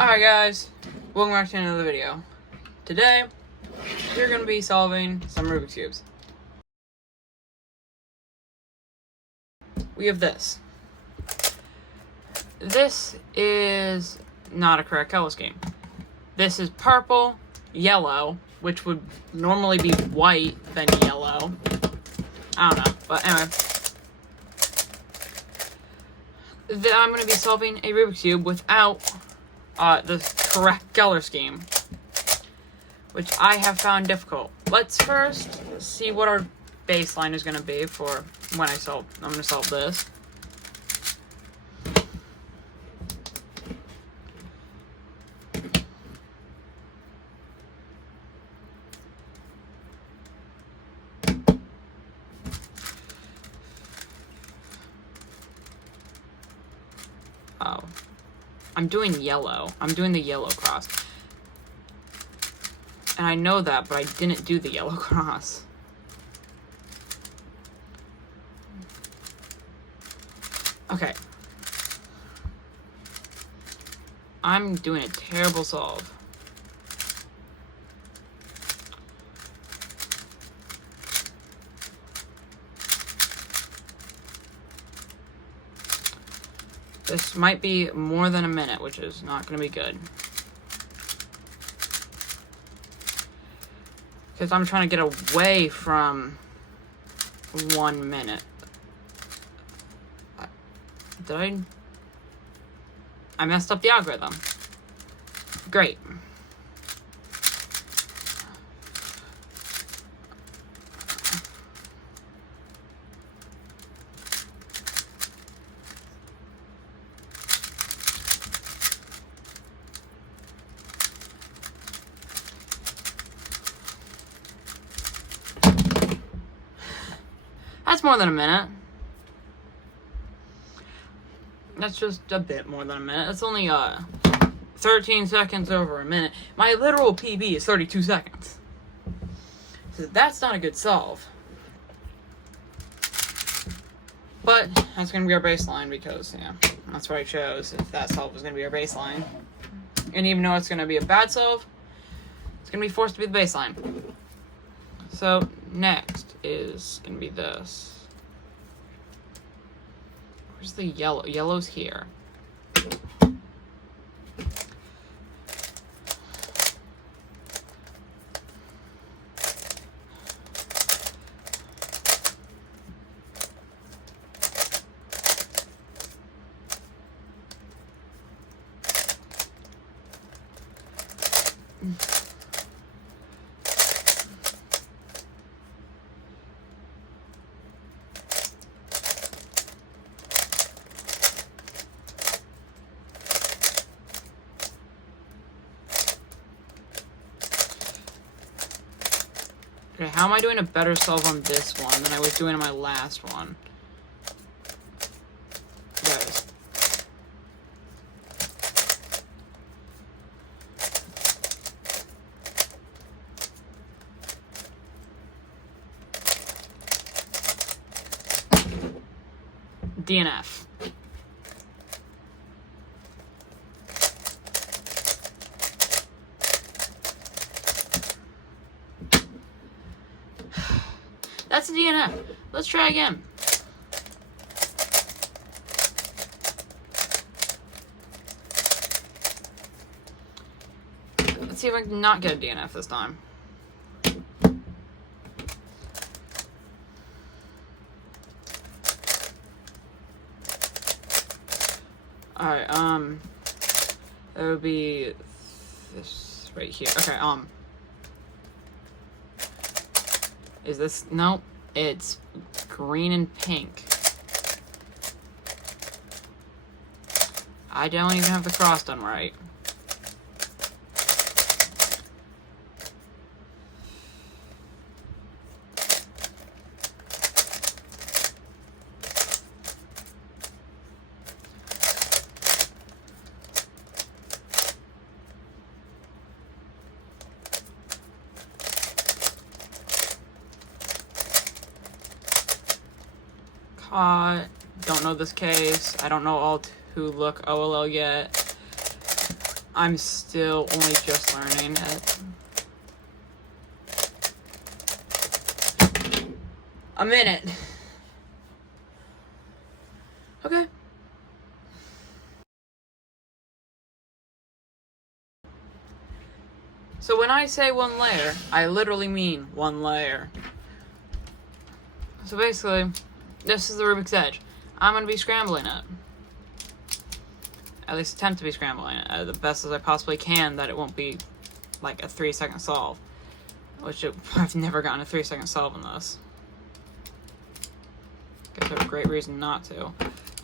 Alright guys, welcome back to another video. Today, we're going to be solving some Rubik's Cubes. We have this. This is not a correct color scheme. This is purple, yellow, which would normally be white, then yellow. I don't know, but anyway. I'm going to be solving a Rubik's Cube without the correct color scheme, which I have found difficult. Let's first see what our baseline is going to be for when I'm going to solve this. Oh. I'm doing yellow. I'm doing the yellow cross. And I know that, but I didn't do the yellow cross. Okay. I'm doing a terrible solve. This might be more than a minute, which is not going to be good. Because I'm trying to get away from 1 minute. I messed up the algorithm. Great. That's more than a minute. That's just a bit more than a minute. It's only 13 seconds over a minute. My literal PB is 32 seconds. So that's not a good solve. But that's going to be our baseline because, yeah, that's what I chose. If that solve was going to be our baseline. And even though it's going to be a bad solve, it's going to be forced to be the baseline. So next is going to be this. Where's the yellow? Yellow's here. Okay, how am I doing a better solve on this one than I was doing on my last one? Guys. DNF. That's a DNF. Let's try again. Let's see if I can not get a DNF this time. Alright, it would be this right here. Okay, is this? Nope. It's green and pink. I don't even have the cross done right. Don't know this case. I don't know all who look OLL yet. I'm still only just learning it. A minute. Okay. So when I say one layer, I literally mean one layer. So basically, this is the Rubik's Edge. I'm going to be scrambling it. At least attempt to be scrambling it the best as I possibly can, that it won't be like a 3-second solve. Which I've never gotten a 3-second solve in this. Guess I have a great reason not to.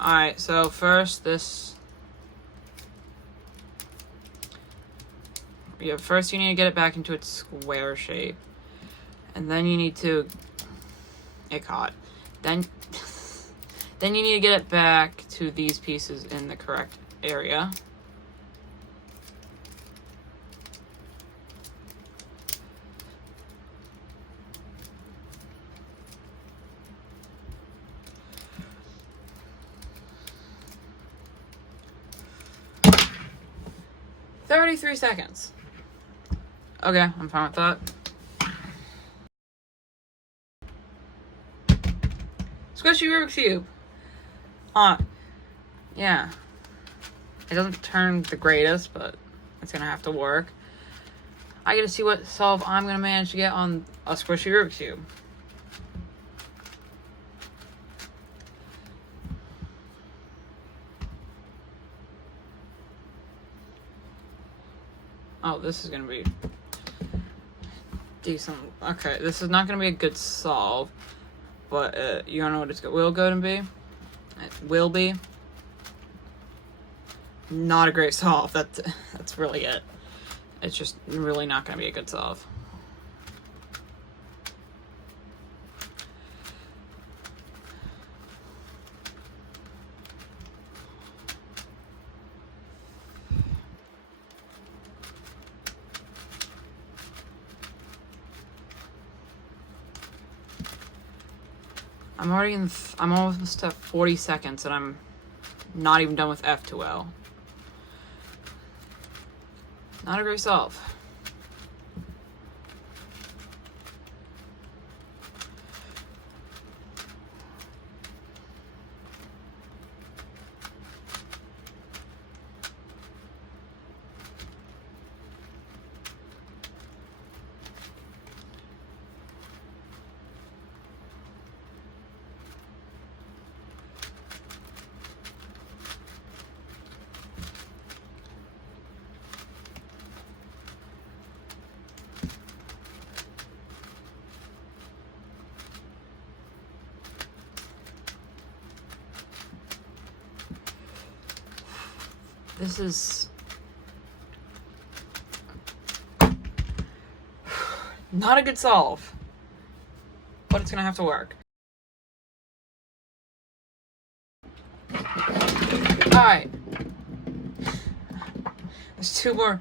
Alright, so first this... Yeah, first you need to get it back into its square shape. And then you need to... It caught. Then you need to get it back to these pieces in the correct area. "33 seconds. Okay, I'm fine with that. Squishy Rubik's Cube. Yeah. It doesn't turn the greatest, but it's gonna have to work. I get to see what solve I'm gonna manage to get on a squishy Rubik's Cube. Oh, this is gonna be decent. Okay, this is not gonna be a good solve, but you don't know what it will go to be? It will be not a great solve. That's really it. It's just really not gonna be a good solve. I'm almost at 40 seconds and I'm not even done with F2L. Not a great solve. This is not a good solve, but it's gonna have to work. Alright. There's 2 more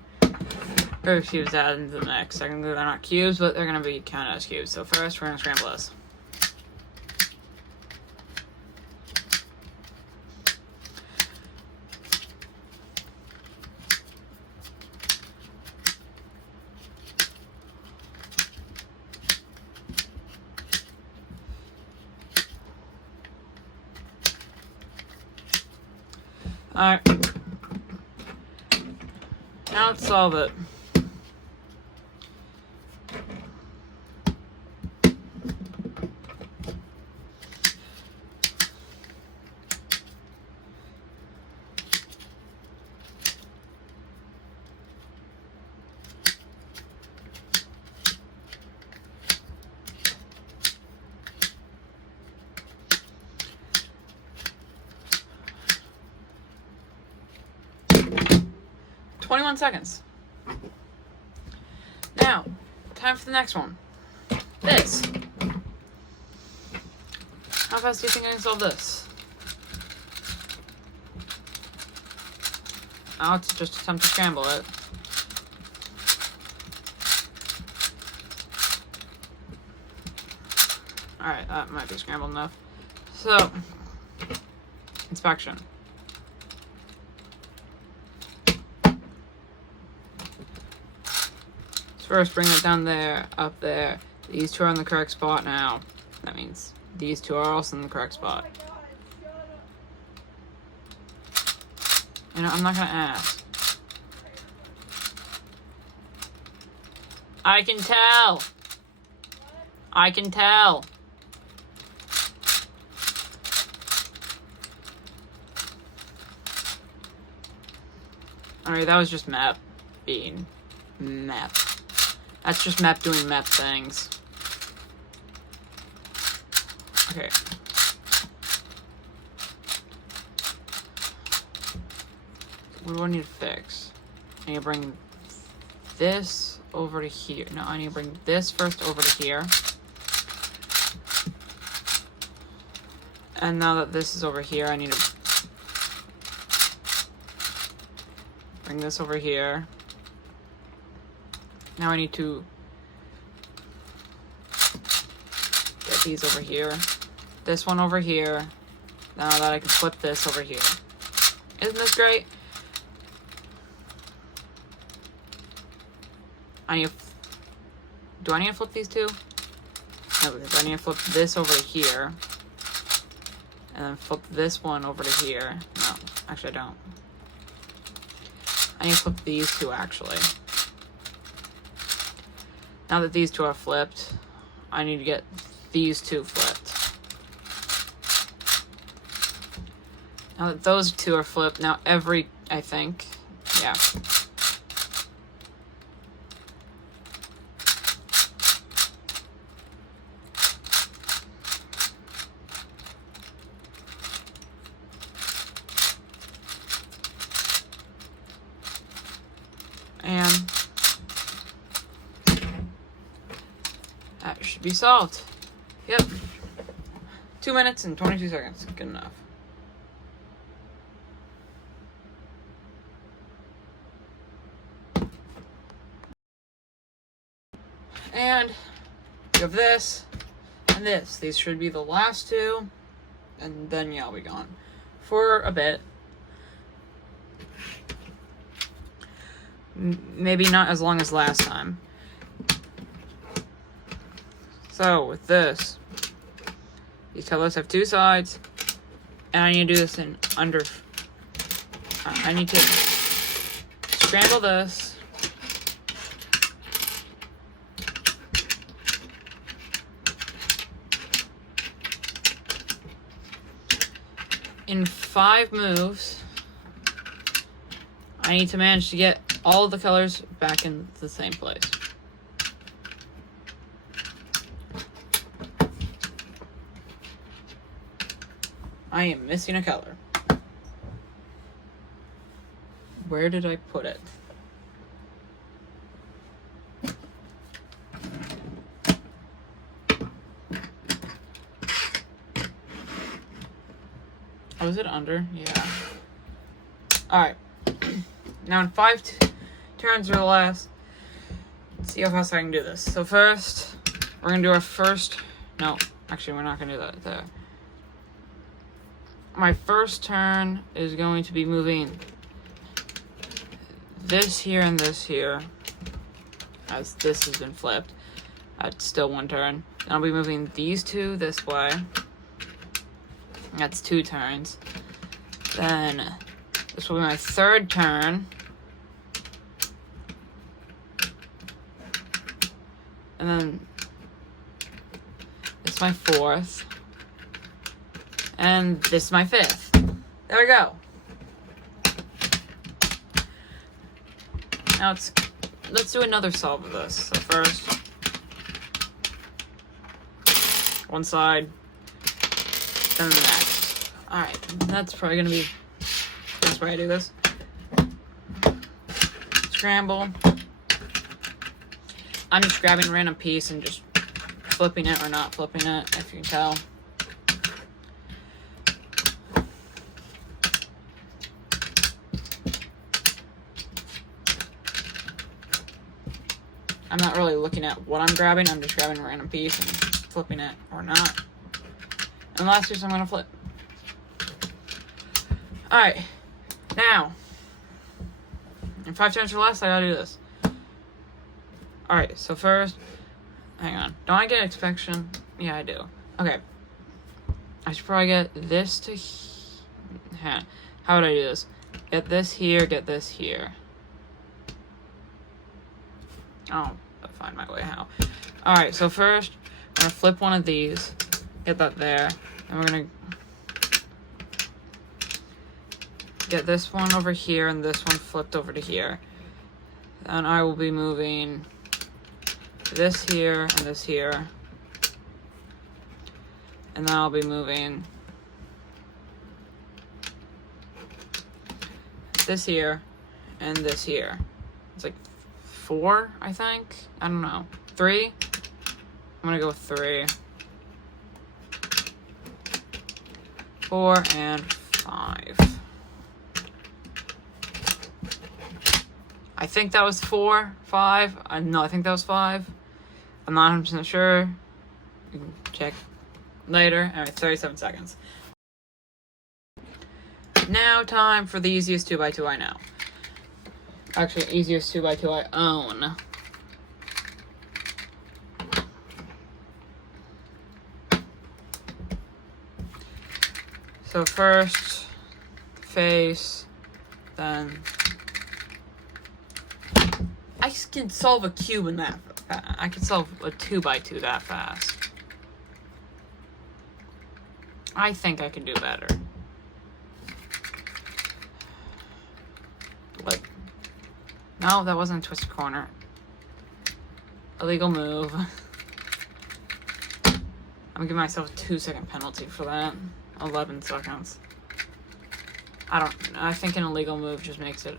Rubik's Cubes added into the mix. Technically they're not cubes, but they're gonna be counted as cubes. So first we're gonna scramble this. Alright. Now let's solve it. Seconds. Now, time for the next one. This. How fast do you think I can solve this? I'll just attempt to scramble it. Alright, that might be scrambled enough. So, inspection. First, bring it down there, up there. These two are in the correct spot now. That means these two are also in the correct spot. You know, I'm not gonna ask. I can tell. I can tell. Alright, that was just map being map. That's just map doing map things. Okay. What do I need to fix? I need to bring this over to here. No, I need to bring this first over to here. And now that this is over here, I need to bring this over here. Now I need to get these over here. This one over here. Now that I can flip this over here. Isn't this great? Do I need to flip these two? No, because I need to flip this over to here. And then flip this one over to here. No, actually I don't. I need to flip these two actually. Now that these two are flipped, I need to get these two flipped. Now that those two are flipped, now I think, yeah. And that should be solved. Yep. 2 minutes and 22 seconds. Good enough. And you have this and this. These should be the last two. And then, yeah, I'll be gone for a bit. Maybe not as long as last time. So, with this, these colors have two sides, and I need to do this in under... I need to scramble this. In 5 moves, I need to manage to get all of the colors back in the same place. I am missing a color. Where did I put it? Oh, is it under? Yeah. Alright. Now in 5 turns or less, let's see how fast I can do this. So first, we're going to do our first... No, actually we're not going to do that there. My first turn is going to be moving this here and this here, as this has been flipped. That's still 1 turn. Then I'll be moving these two this way. That's 2 turns. Then this will be my 3rd turn. And then this is my 4th. And this is my 5th. There we go. Now let's do another solve of this. So first, one side, then the next. Alright, that's probably gonna be the best way I do this. Scramble. I'm just grabbing a random piece and just flipping it or not flipping it, if you can tell. I'm not really looking at what I'm grabbing, I'm just grabbing a random piece and flipping it or not. And last piece I'm gonna flip. Alright, now, in 5 turns or less, I gotta do this. Alright, so first, hang on. Don't I get inspection? Yeah, I do. Okay. I should probably get this to how would I do this? Get this here. Oh, I'll find my way how. Alright, so first, I'm gonna flip one of these. Get that there. And we're gonna get this one over here and this one flipped over to here. And I will be moving this here and this here. And then I'll be moving this here and this here. It's like 4, I think. I don't know. 3? I'm gonna go with 3. 4 and 5. I think that was 4, 5. No, I think that was 5. I'm not 100% sure. You can check later. Alright, 37 seconds. Now time for the easiest 2x2 I know. Actually, easiest 2x2 I own. So first, face, then... I can solve a cube in that fast. I can solve a 2x2 that fast. I think I can do better. Like, no, that wasn't a twisted corner. Illegal move. I'm gonna give myself a 2-second penalty for that. 11 seconds. I think an illegal move just makes it...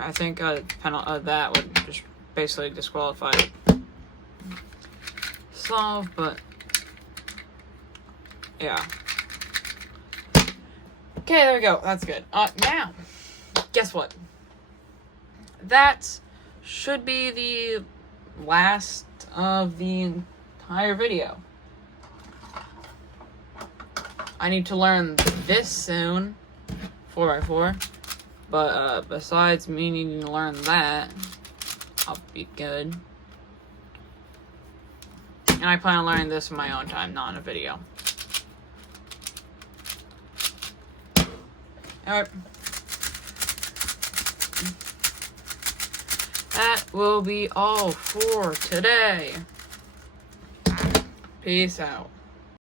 I think that would just basically disqualify it. Solve, but... yeah. Okay, there we go. That's good. Now, guess what? That should be the last of the entire video. I need to learn this soon, 4x4, but besides me needing to learn that, I'll be good. And I plan on learning this in my own time, not in a video. Alright. That will be all for today. Peace out.